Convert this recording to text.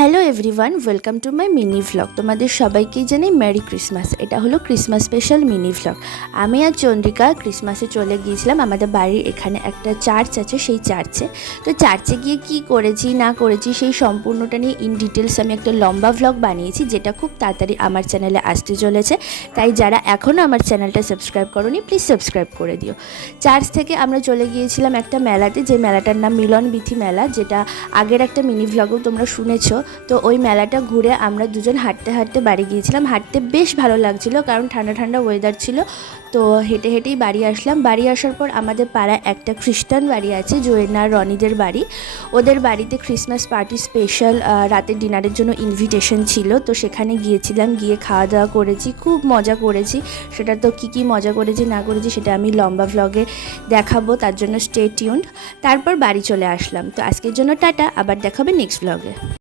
Hello everyone, welcome to my mini vlog. তোমাদের সবাইকেই জানাই মেরি ক্রিসমাস। এটা হলো ক্রিসমাস স্পেশাল মিনি ভ্লগ। আমি আর চন্দ্রিকা ক্রিসমাসে চলে গিয়েছিলাম আমাদের বাড়ির এখানে একটা চার্চ আছে, সেই চার্চে। তো চার্চে গিয়ে কি করেছি না করেছি সেই সম্পূর্ণটা নিয়ে ইন ডিটেলস আমি একটা লম্বা ভ্লগ বানিয়েছি, যেটা খুব তাড়াতাড়ি আমার চ্যানেলে আসতে চলেছে। তাই যারা এখনও আমার চ্যানেলটা সাবস্ক্রাইব করোনি, প্লিজ সাবস্ক্রাইব করে দিও। চার্চ থেকে আমরা চলে গিয়েছিলাম একটা মেলাতে, যে মেলাটার নাম মিলন বিথি মেলা, যেটা আগের একটা মিনি ভ্লগেও তোমরা শুনেছো। তো ওই মেলাটা ঘুরে আমরা দুজন হাঁটতে হাঁটতে বাড়ি গিয়েছিলাম। হাঁটতে বেশ ভালো লাগছিল, কারণ ঠান্ডা ঠান্ডা ওয়েদার ছিল। তো হেঁটে হেঁটেই বাড়ি আসলাম। বাড়ি আসার পর আমাদের পাড়ায় একটা খ্রিস্টান বাড়ি আছে, জোয়েনা রনিদের বাড়ি। ওদের বাড়িতে ক্রিসমাস পার্টি স্পেশাল রাতের ডিনারের জন্য ইনভিটেশন ছিল। তো সেখানে গিয়েছিলাম, গিয়ে খাওয়া দাওয়া করেছি, খুব মজা করেছি। সেটা তো কী মজা করেছি না করেছি সেটা আমি লম্বা ভ্লগে দেখাবো, তার জন্য স্টে টিউনড। তারপর বাড়ি চলে আসলাম। তো আজকের জন্য টাটা, আবার দেখাবে নেক্সট ভ্লগে।